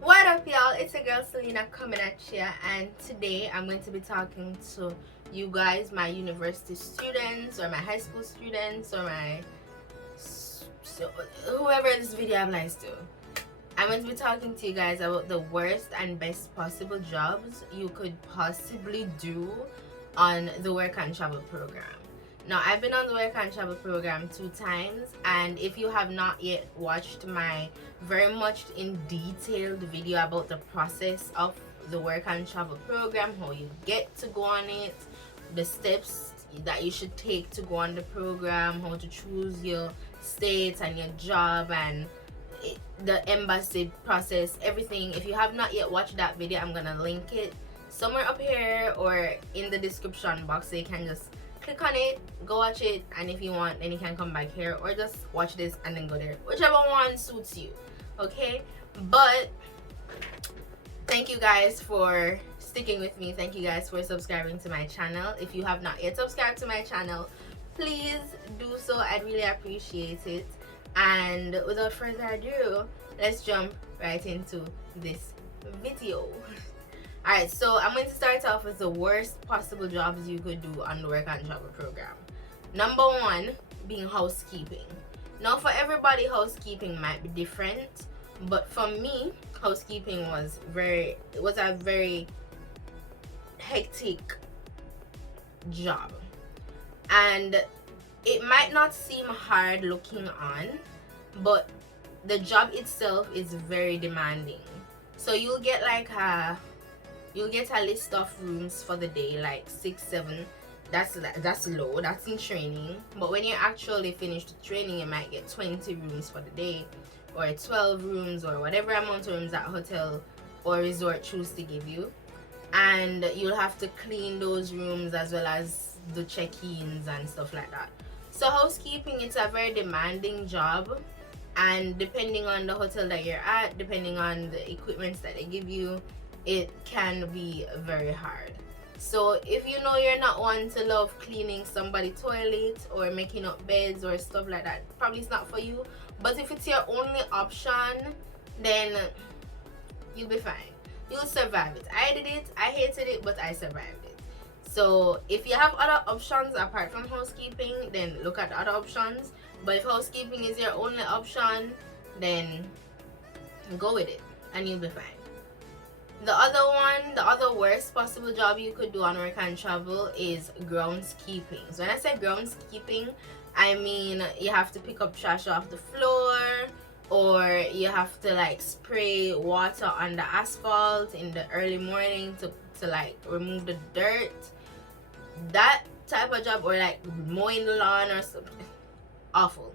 What up, y'all? It's your girl Selena coming at you, and today I'm going to be talking to you guys, my university students, or my high school students, or my whoever this video applies to. I'm going to be talking to you guys about the worst and best possible jobs you could possibly do on the work and travel program. Now, I've been on the work and travel program 2 times, and if you have not yet watched my very much in detailed video about the process of the work and travel program, how you get to go on it, the steps that you should take to go on the program, how to choose your state and your job, and the embassy process, everything. If you have not yet watched that video, I'm gonna link it somewhere up here or in the description box, so you can just click on it, go watch it, and if you want, then you can come back here or just watch this and then go there, whichever one suits you. Okay, but thank you guys for sticking with me. Thank you guys for subscribing to my channel. If you have not yet subscribed to my channel, please do so. I'd really appreciate it. And without further ado, let's jump right into this video. Alright, so I'm going to start off with the worst possible jobs you could do on the work and travel program. Number one being housekeeping. Now, for everybody, housekeeping might be different, but for me, housekeeping was a very hectic job, and it might not seem hard looking on, but the job itself is very demanding. So you'll get a list of rooms for the day, like 6-7. That's low, that's in training. But when you actually finish the training, you might get 20 rooms for the day, or 12 rooms, or whatever amount of rooms that hotel or resort choose to give you. And you'll have to clean those rooms as well as the check-ins and stuff like that. So housekeeping, it's a very demanding job, and depending on the hotel that you're at, depending on the equipment that they give you, it can be very hard. So if you know you're not one to love cleaning somebody's toilet or making up beds or stuff like that, probably it's not for you. But if it's your only option, then you'll be fine. You'll survive it. I did it, I hated it, but I survived it. So if you have other options apart from housekeeping, then look at the other options. But if housekeeping is your only option, then go with it and you'll be fine. The other worst possible job you could do on work and travel is groundskeeping. So when I say groundskeeping, I mean you have to pick up trash off the floor, or you have to like spray water on the asphalt in the early morning to like remove the dirt. That type of job, or like mowing the lawn or something. Awful.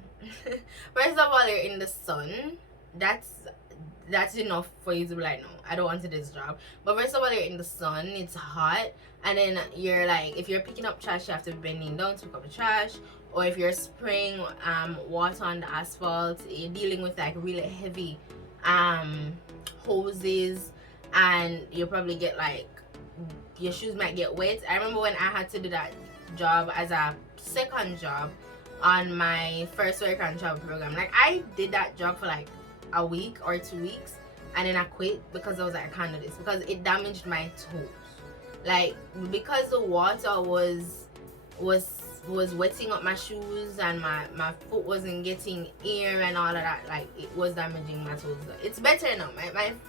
First of all, you're in the sun. That's enough for you to be like, no, I don't want this job. But first of all, you're in the sun, it's hot, and then you're like, if you're picking up trash, you have to be bending down to pick up the trash. Or if you're spraying water on the asphalt, you're dealing with like really heavy hoses, and you probably get like, your shoes might get wet. I remember when I had to do that job as a second job on my first work and travel program. Like, I did that job for like a week or 2 weeks, and then I quit because I was like, I can't do this, because it damaged my toes. Like, because the water was wetting up my shoes, and my foot wasn't getting air and all of that, like it was damaging my toes. It's better now.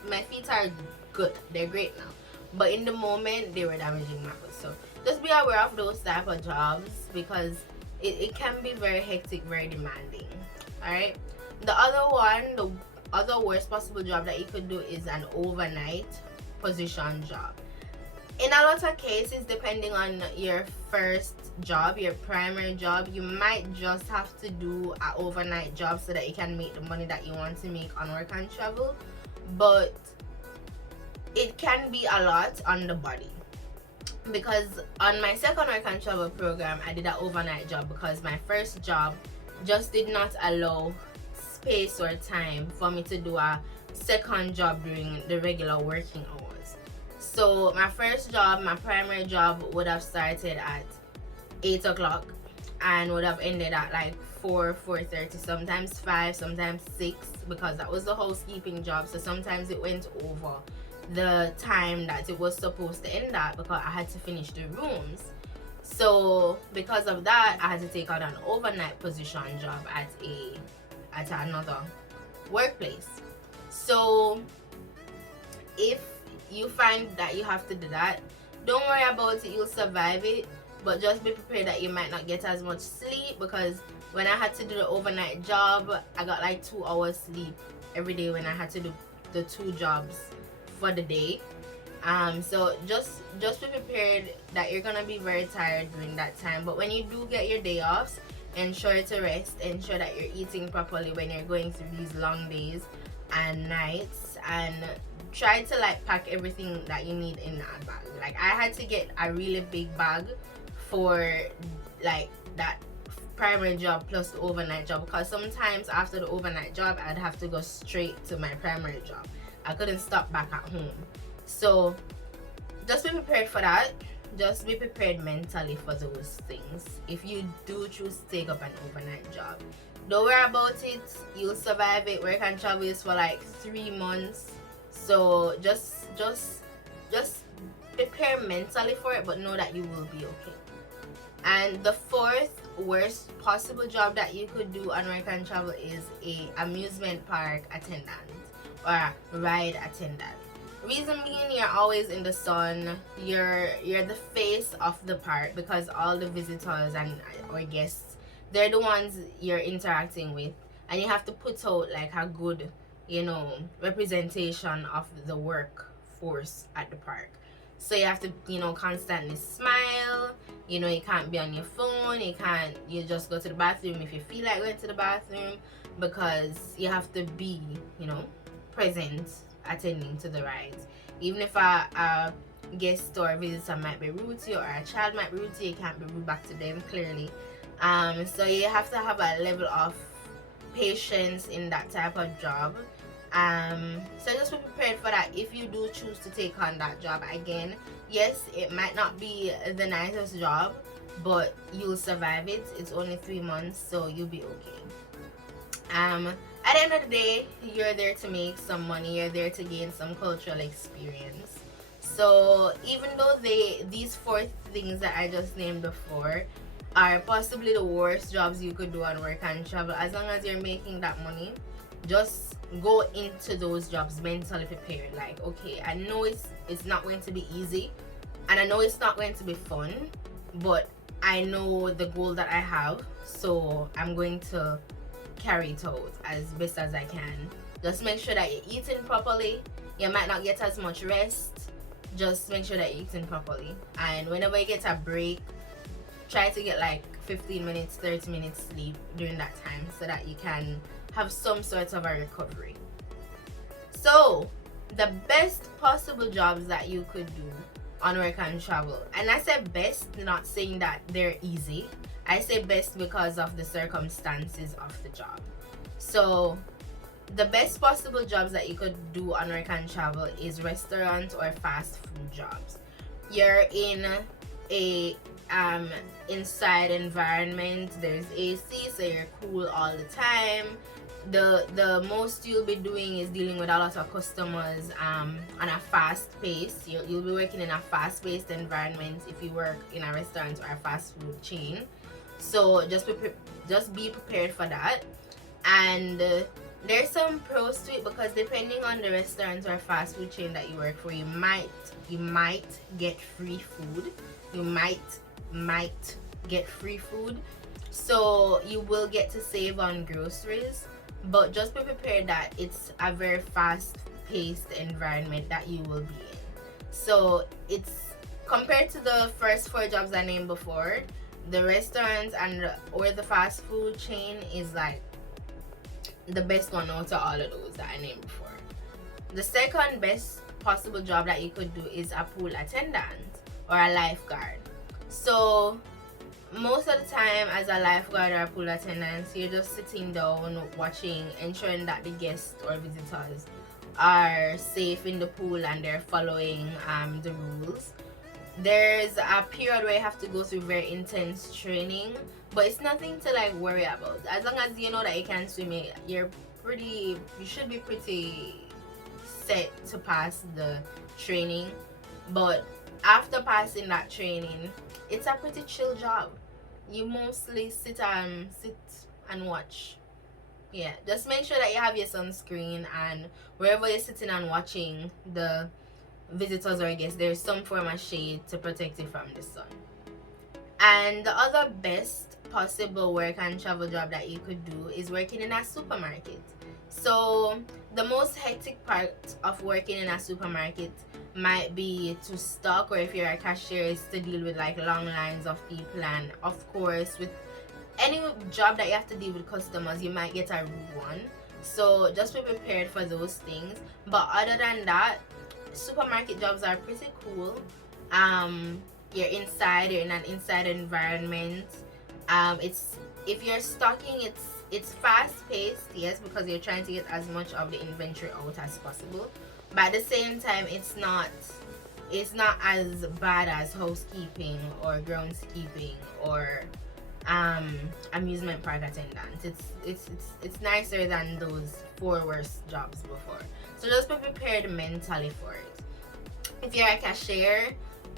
My feet are good, they're great now, but in the moment they were damaging my foot. So just be aware of those type of jobs, because it can be very hectic, very demanding. All right, the other worst possible job that you could do is an overnight position job. In a lot of cases, depending on your first job, your primary job, you might just have to do an overnight job so that you can make the money that you want to make on work and travel. But it can be a lot on the body, because on my second work and travel program, I did an overnight job because my first job just did not allow space or time for me to do a second job during the regular working hours. So my first job, my primary job, would have started at 8 o'clock, and would have ended at like 4:30, sometimes 5, sometimes 6, because that was the housekeeping job. So sometimes it went over the time that it was supposed to end at because I had to finish the rooms. So because of that, I had to take on an overnight position job at another workplace. So if you find that you have to do that, don't worry about it, you'll survive it, but just be prepared that you might not get as much sleep, because when I had to do the overnight job, I got like 2 hours sleep every day when I had to do the 2 jobs for the day. So just be prepared that you're gonna be very tired during that time. But when you do get your day offs, ensure to rest, ensure that you're eating properly when you're going through these long days and nights, and try to like pack everything that you need in that bag. Like I had to get a really big bag for like that primary job plus the overnight job, because sometimes after the overnight job I'd have to go straight to my primary job. I couldn't stop back at home. So just be prepared for that. Just be prepared mentally for those things if you do choose to take up an overnight job. Don't worry about it, you'll survive it. Work and travel is for like 3 months, so just prepare mentally for it, but know that you will be okay. And the fourth worst possible job that you could do on work and travel is a amusement park attendant or a ride attendant. Reason being, you're always in the sun, you're the face of the park, because all the visitors and or guests, they're the ones you're interacting with, and you have to put out like a good, representation of the workforce at the park. So you have to, constantly smile. You can't be on your phone. You just go to the bathroom if you feel like going to the bathroom, because you have to be, present, attending to the rides. Even if a guest or a visitor might be rude to you, or a child might be rude to you, you can't be rude back to them, clearly. So you have to have a level of patience in that type of job. So just be prepared for that if you do choose to take on that job. Again, yes, it might not be the nicest job, but you'll survive it. It's only 3 months, so you'll be okay. At the end of the day, you're there to make some money. You're there to gain some cultural experience. So even though these 4 things that I just named before are possibly the worst jobs you could do on work and travel, as long as you're making that money, just go into those jobs mentally prepared. Like, okay, I know it's not going to be easy, and I know it's not going to be fun, but I know the goal that I have, so I'm going to carry it out as best as I can. Just make sure that you're eating properly. You might not get as much rest. Just make sure that you're eating properly, and whenever you get a break, try to get like 15 minutes, 30 minutes sleep during that time, so that you can have some sort of a recovery. So the best possible jobs that you could do on work and travel, and I say best, not saying that they're easy. I say best because of the circumstances of the job. So the best possible jobs that you could do on work and travel is restaurant or fast food jobs. You're in a inside environment, there's AC, so you're cool all the time. The most you'll be doing is dealing with a lot of customers on a fast pace. You'll be working in a fast-paced environment if you work in a restaurant or a fast food chain. So just be prepared for that. And there's some pros to it, because depending on the restaurant or fast food chain that you work for, you might get free food. You might get free food, so you will get to save on groceries. But just be prepared that it's a very fast-paced environment that you will be in. So it's compared to the first 4 jobs I named before, the restaurant or the fast food chain is like the best one out of all of those that I named before. The second best possible job that you could do is a pool attendant or a lifeguard. So most of the time, as a lifeguard or a pool attendant, you're just sitting down watching, ensuring that the guests or visitors are safe in the pool and they're following the rules. There's a period where you have to go through very intense training, but it's nothing to like worry about. As long as you know that you can swim, you should be pretty set to pass the training. But after passing that training, it's a pretty chill job. You mostly sit and watch. Yeah, just make sure that you have your sunscreen, and wherever you're sitting and watching the visitors or guests, there's some form of shade to protect you from the sun. And the other best possible work and travel job that you could do is working in a supermarket. So the most hectic part of working in a supermarket might be to stock, or if you're a cashier, is to deal with like long lines of people, and of course with any job that you have to deal with customers, you might get a rude one. So just be prepared for those things. But other than that, supermarket jobs are pretty cool. You're in an inside environment. It's If you're stocking, it's fast paced, yes, because you're trying to get as much of the inventory out as possible. But at the same time, it's not as bad as housekeeping or groundskeeping or amusement park attendant. It's nicer than those four worst jobs before. So just be prepared mentally for it. If you're a cashier,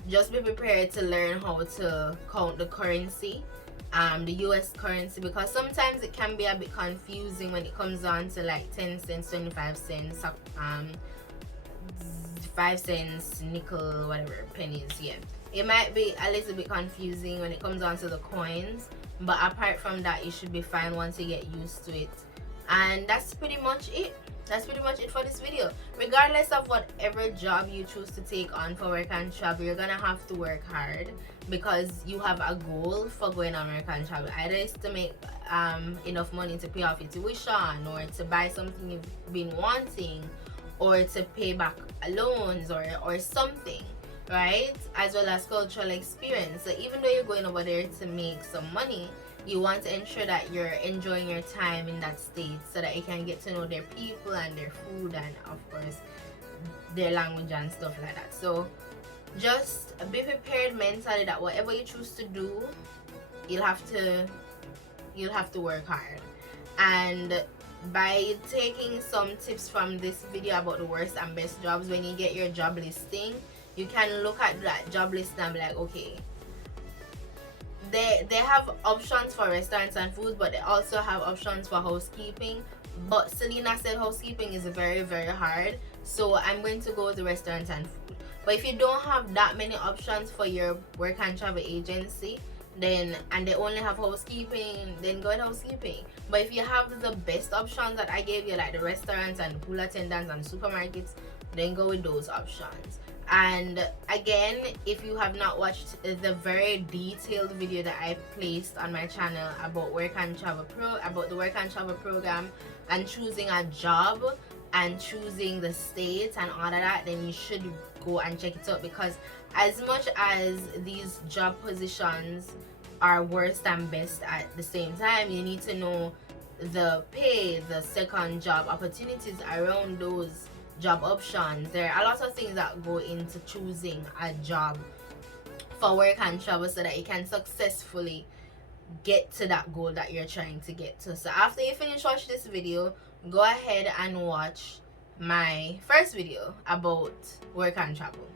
just be prepared to learn how to count the currency, the US currency, because sometimes it can be a bit confusing when it comes on to like 10 cents, 25 cents, 5 cents, nickel, whatever, pennies. Yeah, it might be a little bit confusing when it comes on to the coins, but apart from that, you should be fine once you get used to it. And that's pretty much it. For this video. Regardless of whatever job you choose to take on for work and travel, you're gonna have to work hard, because you have a goal for going on work and travel. Either it's to make enough money to pay off your tuition, or to buy something you've been wanting, or to pay back loans, or something, right? As well as cultural experience. So even though you're going over there to make some money, you want to ensure that you're enjoying your time in that state, so that you can get to know their people and their food, and of course their language and stuff like that. So just be prepared mentally that whatever you choose to do, you'll have to work hard. And by taking some tips from this video about the worst and best jobs, when you get your job listing, you can look at that job list and be like, okay, they have options for restaurants and food, but they also have options for housekeeping. But Selena said housekeeping is very, very hard, so I'm going to go with the restaurants and food. But if you don't have that many options for your work and travel agency, and they only have housekeeping, then go with housekeeping. But if you have the best options that I gave you, like the restaurants and the pool attendants and supermarkets, then go with those options. And again, if you have not watched the very detailed video that I placed on my channel about the work and travel program and choosing a job and choosing the state and all of that, then you should go and check it out. Because as much as these job positions are worst and best at the same time, you need to know the pay, the second job opportunities around those job options. There are a lot of things that go into choosing a job for work and travel, so that you can successfully get to that goal that you're trying to get to. So after you finish watching this video, go ahead and watch my first video about work and travel,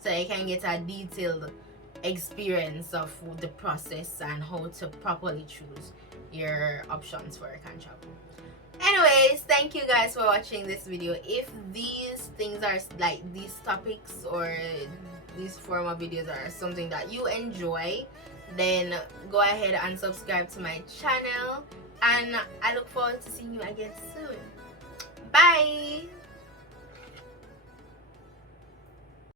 so you can get a detailed experience of the process and how to properly choose your options for work and travel. Anyways, thank you guys for watching this video. If these things are like these topics or these form of videos are something that you enjoy, then go ahead and subscribe to my channel, and I look forward to seeing you again soon. Bye.